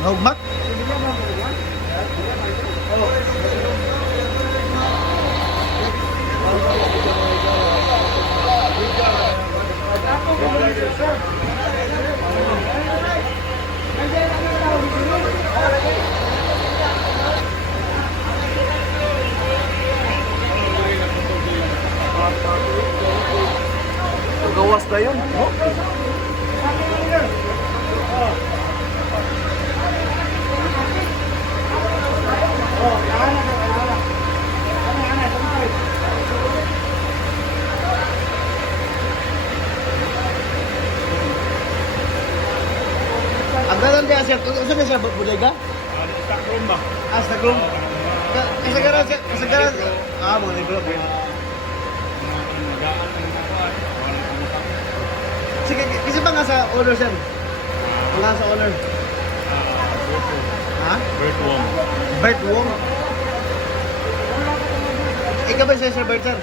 Nahugmak? Gawas na yun. Oh. Ang dalan niya siya, saan niya siya bodega? Sa room ba? Ah, sa room. Kasagaran siya, kasagaran. Ah, mga negro. Sige, kasi ba nga sa owner sir? Nga sa owner. Ha? Bert Wong. Bert Wong. Ikaw ba siya Sir Bert sir?